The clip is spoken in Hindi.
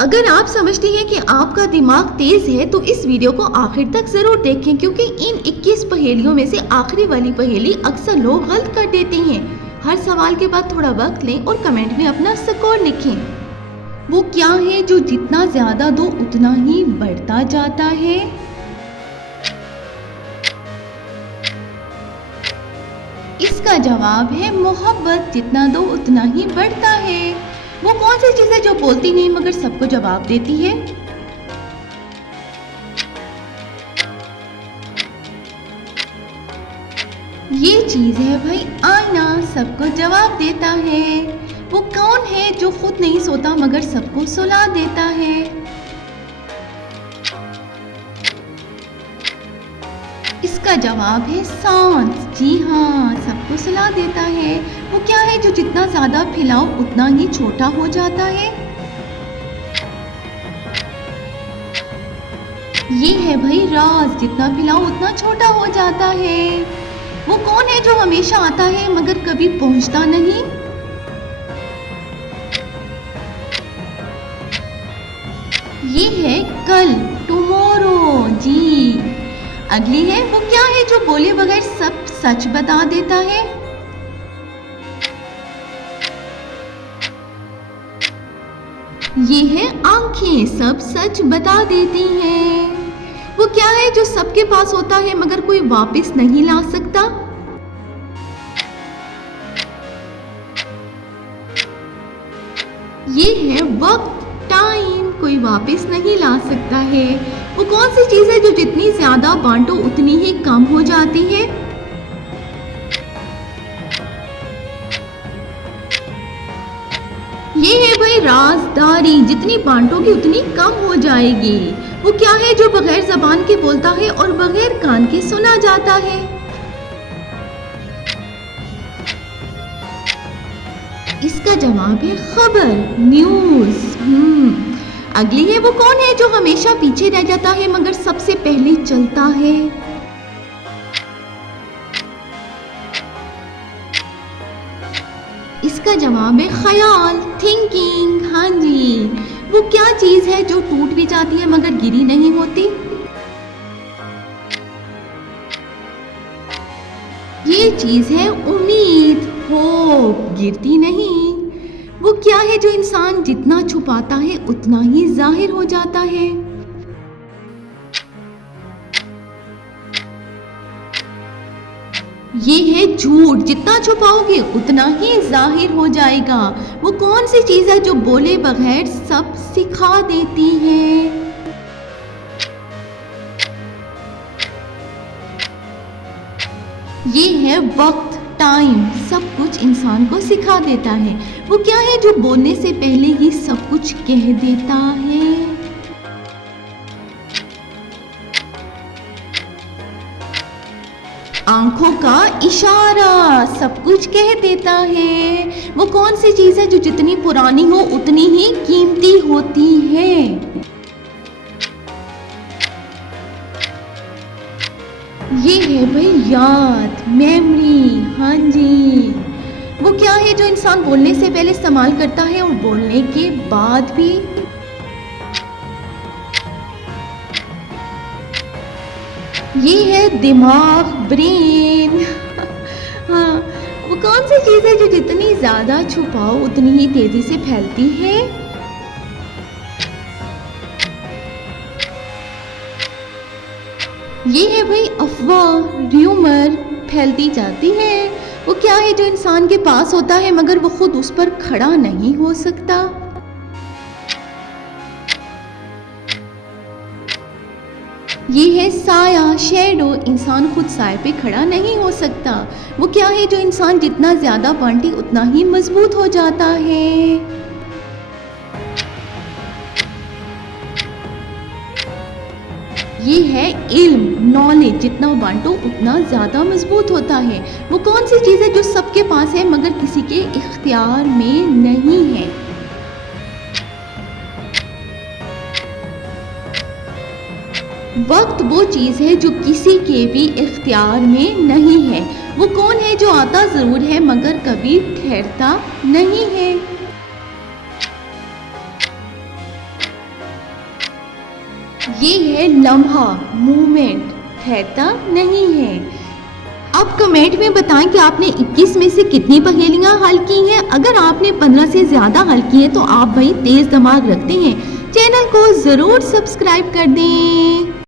अगर आप समझती हैं कि आपका दिमाग तेज है तो इस वीडियो को आखिर तक जरूर देखें, क्योंकि इन 21 पहेलियों में से आखिरी वाली पहेली अक्सर लोग गलत कर देते हैं। हर सवाल के बाद थोड़ा वक्त लें और कमेंट में अपना स्कोर लिखें। वो क्या है जो जितना ज्यादा दो उतना ही बढ़ता जाता है? इसका जवाब है मोहब्बत। जितना दो उतना ही बढ़ता है। वो कौन सी चीज है जो बोलती नहीं मगर सबको जवाब देती है? ये चीज है भाई आईना, सबको जवाब देता है। वो कौन है जो खुद नहीं सोता मगर सबको सुला देता है? इसका जवाब है सांस। जी हाँ, सबको सुला देता है। वो क्या है जो जितना ज्यादा फैलाओ उतना ही छोटा हो जाता है? ये है भाई राज। जितना फैलाओ उतना छोटा हो जाता है। वो कौन है जो हमेशा आता है मगर कभी पहुंचता नहीं? ये है कल, टुमारो। जी। अगली है वो क्या है जो बोले बगैर सब सच बता देता है? ये है आंखें, सब सच बता देती हैं। वो क्या है जो सबके पास होता है मगर कोई वापस नहीं ला सकता? ये है वक्त, टाइम, कोई वापस नहीं ला सकता है। वो कौन सी चीज है जो जितनी ज्यादा बांटो उतनी ही कम हो जाती है? ये है भाई राजदारी। जितनी बांटोगी उतनी कम हो जाएगी। वो क्या है जो बगैर जबान के बोलता है और बगैर कान के सुना जाता है? इसका जवाब है खबर, न्यूज। अगली है वो कौन है जो हमेशा पीछे रह जाता है मगर सबसे पहले चलता है? इसका जवाब है ख्याल, थिंकिंग। हाँ जी। वो क्या चीज है जो टूट भी जाती है मगर गिरी नहीं होती? ये चीज है उम्मीद, होप, गिरती नहीं। वो क्या है जो इंसान जितना छुपाता है उतना ही जाहिर हो जाता है? ये है झूठ। जितना छुपाओगे उतना ही जाहिर हो जाएगा। वो कौन सी चीज है जो बोले बगैर सब सिखा देती है? ये है वक्त, टाइम, सब कुछ इंसान को सिखा देता है। वो क्या है जो बोलने से पहले ही सब कुछ कह देता है? आंखों का इशारा, सब कुछ कह देता है। वो कौन सी चीज है जो जितनी पुरानी हो उतनी ही कीमती होती है? ये है भाई याद, मेमोरी। हाँ जी। वो क्या है जो इंसान बोलने से पहले इस्तेमाल करता है और बोलने के बाद भी? ये है दिमाग, ब्रेन। हाँ। वो कौन सी चीज है जो जितनी ज्यादा छुपाओ उतनी ही तेजी से फैलती है? ये है भाई अफवाह, र्यूमर, फैलती जाती है। वो क्या है जो इंसान के पास होता है मगर वो खुद उस पर खड़ा नहीं हो सकता? ये है साया, शेडो। इंसान खुद साए पे खड़ा नहीं हो सकता। वो क्या है जो इंसान जितना ज्यादा बांटे उतना ही मजबूत हो जाता है? ये है इल्म, नॉलेज। जितना बांटो उतना ज्यादा मजबूत होता है। वो कौन सी चीज है जो सबके पास है मगर किसी के इख्तियार में नहीं है? वक्त वो चीज है जो किसी के भी इख्तियार में नहीं है। वो कौन है जो आता जरूर है मगर कभी ठहरता नहीं है? ये है लम्हा, मूवमेंट, ठहरता नहीं है। अब कमेंट में बताएं कि आपने 21 में से कितनी पहेलियां हल की हैं। अगर आपने 15 से ज़्यादा हल की है तो आप भाई तेज़ दिमाग रखते हैं। चैनल को ज़रूर सब्सक्राइब कर दें।